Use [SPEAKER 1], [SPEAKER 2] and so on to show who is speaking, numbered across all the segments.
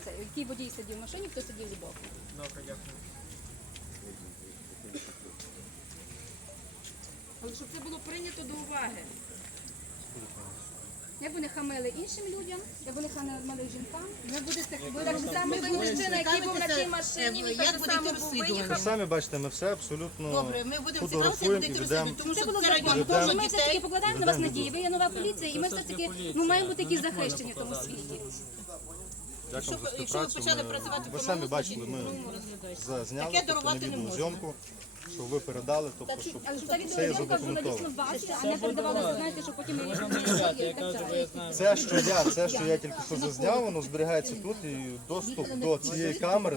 [SPEAKER 1] який водій сидів в машині, хто сидів збоку.
[SPEAKER 2] Добре, дякую.
[SPEAKER 3] Але щоб це було прийнято до уваги.
[SPEAKER 1] Як вони хамили іншим людям, як вони хамили жінкам.
[SPEAKER 3] Ви будете
[SPEAKER 1] Так само той мужчина, який був на тій машині, він так само був
[SPEAKER 4] Ви
[SPEAKER 1] виїхав.
[SPEAKER 4] самі бачите, ми все абсолютно
[SPEAKER 3] Добре, ми будемо цікавитися,
[SPEAKER 4] фотографуємо
[SPEAKER 3] будете
[SPEAKER 4] і
[SPEAKER 3] розслідувати,
[SPEAKER 4] ведемо.
[SPEAKER 3] тому
[SPEAKER 1] Це
[SPEAKER 3] що
[SPEAKER 1] було
[SPEAKER 3] це
[SPEAKER 1] законно,
[SPEAKER 3] район
[SPEAKER 1] тому що
[SPEAKER 3] кожен
[SPEAKER 1] ми все-таки
[SPEAKER 3] дітей.
[SPEAKER 1] покладаємо на вас надії. Ви є нова поліція, і ми все-таки маємо бути такі захищені в тому світі.
[SPEAKER 4] Дякую за
[SPEAKER 3] Якщо ви
[SPEAKER 4] співпрацю.
[SPEAKER 3] почали працювати
[SPEAKER 4] Ви
[SPEAKER 3] по
[SPEAKER 4] самі
[SPEAKER 3] новому,
[SPEAKER 4] бачили, ми зазняли,
[SPEAKER 3] Таке
[SPEAKER 4] тобто
[SPEAKER 3] дарувати
[SPEAKER 4] не
[SPEAKER 3] не
[SPEAKER 4] відео
[SPEAKER 3] можна.
[SPEAKER 4] зйомку, що ви передали, тобто, щоб
[SPEAKER 1] Але ж та
[SPEAKER 4] це є
[SPEAKER 1] відеозйомка
[SPEAKER 4] задокументовано.
[SPEAKER 1] журналістам бачите, а не передавали, знаєте, що потім не
[SPEAKER 2] Я
[SPEAKER 1] і так
[SPEAKER 2] кажу, бо
[SPEAKER 1] далі.
[SPEAKER 2] я знаю.
[SPEAKER 4] Це, що я тільки що зазняв, воно зберігається тут, і доступ до цієї камери,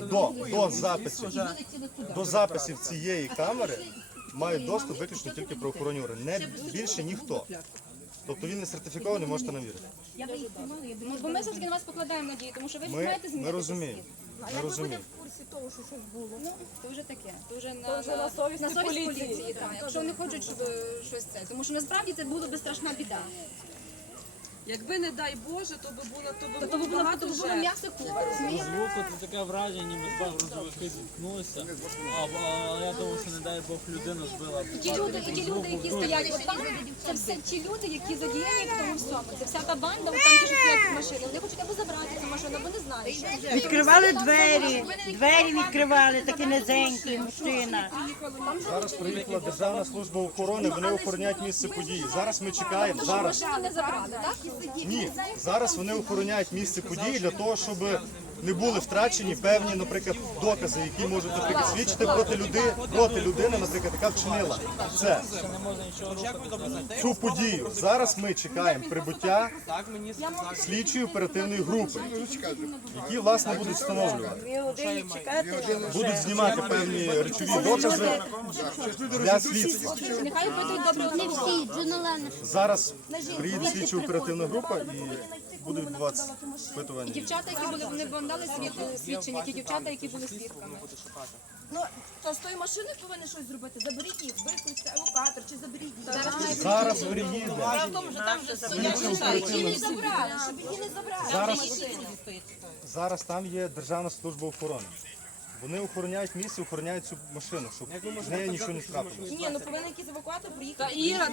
[SPEAKER 4] до записів цієї камери мають доступ виключно тільки правоохоронні органи, не більше ніхто. Тобто він не сертифікований, можете нам вірити.
[SPEAKER 1] Ну, бо ми все-таки на вас покладаємо надію, тому що ви ж маєте змінити.
[SPEAKER 4] Ми розуміємо. Ми розуміємо.
[SPEAKER 1] в курсі того, що щось було? Ну, то вже таке. То вже на совість поліції. Так, якщо вони хочуть, щоб щось це. Тому що насправді це було би страшна біда.
[SPEAKER 3] Якби не дай Боже, то би було
[SPEAKER 1] То було
[SPEAKER 3] багато
[SPEAKER 1] було
[SPEAKER 3] жертв.
[SPEAKER 1] м'ясо купи, розумієте?
[SPEAKER 2] Звуку це таке враження, ніби два грузовики зіткнулися. А я думав, що не дай Бог людину збила.
[SPEAKER 1] І ті люди, які стоять отам, це все ті люди, які задіяні в тому всьому. Це вся та банда, от там ті, що стоять в машині. Вони хочуть або забрати цю машину, або не знають. що.
[SPEAKER 5] Відкривали двері відкривали, такі низенькі, мужчина.
[SPEAKER 4] Зараз приїхала Державна служба охорони, вони охороняють місце події. Зараз ми чекаємо, зараз.
[SPEAKER 1] Машину не забрали, так?
[SPEAKER 4] Ні, зараз вони охороняють місце події для того, щоб не були втрачені певні, наприклад, докази, які можуть, наприклад, свідчити проти людини, наприклад, яка вчинила це, цю подію. Зараз ми чекаємо прибуття слідчої оперативної групи, які, власне, будуть встановлювати. Будуть знімати певні речові докази для слідства.
[SPEAKER 1] Нехай опитують добре не всі.
[SPEAKER 4] Зараз приїде слідча оперативна група і буде відбуватися опитування.
[SPEAKER 1] Дівчата, які були, вони вам дали свідчення, ті дівчата, які були свідками.
[SPEAKER 6] Ну, то з тої машини повинен щось зробити. Заберіть їх, викличте евакуатор чи заберіть їх.
[SPEAKER 4] Зараз приїде.
[SPEAKER 3] Справа в тому, що там вже стоять
[SPEAKER 6] Щоб її не забрали, щоб її не забрали.
[SPEAKER 4] Зараз там є Державна служба охорони. Вони охороняють місце, охороняють цю машину, щоб з нею нічого не трапилося.
[SPEAKER 6] Ні, ну повинен якийсь евакуатор приїхати.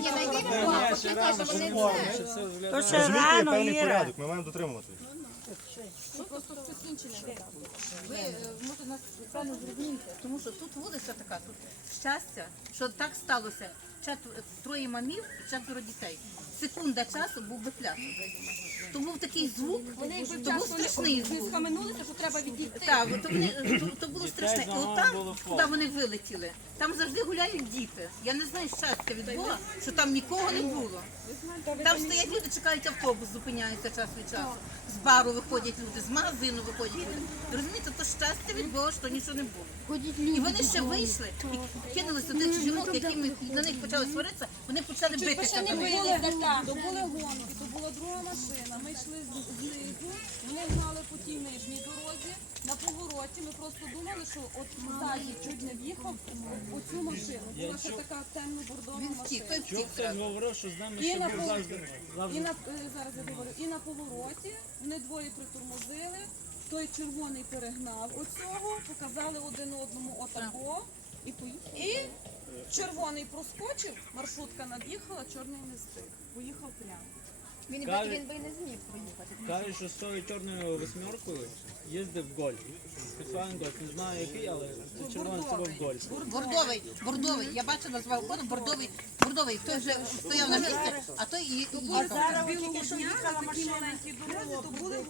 [SPEAKER 5] То ще
[SPEAKER 4] Розумієте, є
[SPEAKER 5] рано,
[SPEAKER 4] певний
[SPEAKER 5] Іра.
[SPEAKER 4] порядок, ми маємо дотримуватися.
[SPEAKER 6] Ну, просто все кінчення.
[SPEAKER 3] Ви можете нас правильно зрозуміти, тому що тут вулиця така, тут щастя, що так сталося. Троє мамів і 4 дітей. Секунда часу був би пляж. То був такий звук, то був страшний звук.
[SPEAKER 6] Схаменулися, що треба відійти.
[SPEAKER 3] Так, то було страшне. І отам, куди вони вилетіли, там завжди гуляють діти. Я не знаю щастя від Бога, що там нікого не було. Там стоять люди, чекають автобус, зупиняються час від часу. З бару виходять люди, з магазину виходять люди. Розумієте, то щастя від Бога, що нічого не було. І вони ще вийшли і кинулися тих жінок, якими на них почали сваритися, вони почали битися.
[SPEAKER 6] То були гонки, то була друга машина. Ми йшли знизу, вони гнали по тій нижній дорозі. На повороті ми просто думали, що от ззаді чуть не в'їхав у цю машину. Була ще така темно-бордова
[SPEAKER 3] Він втік,
[SPEAKER 6] машина.
[SPEAKER 3] той втік.
[SPEAKER 2] Хтось говорив, що з нами
[SPEAKER 6] І
[SPEAKER 2] ще
[SPEAKER 6] на,
[SPEAKER 2] був
[SPEAKER 6] пов-
[SPEAKER 2] завжди.
[SPEAKER 6] і на зараз я говорю, і на повороті вони двоє притормозили. Той червоний перегнав оцього, показали один одному отако і поїхали. І червоний проскочив, маршрутка над'їхала, чорний не встиг. Поїхав прямо.
[SPEAKER 1] Він би не зміг проїхати.
[SPEAKER 2] Каже, що з тою чорною восьмеркою їздив гольф. Спеціальний гольф, не знаю який, але це червоний це був гольф.
[SPEAKER 3] Бордовий, я бачила з балкону, бордовий, той вже стояв на місці, а той і їхав.
[SPEAKER 6] Білого дня на такій маленькій дорозі, то були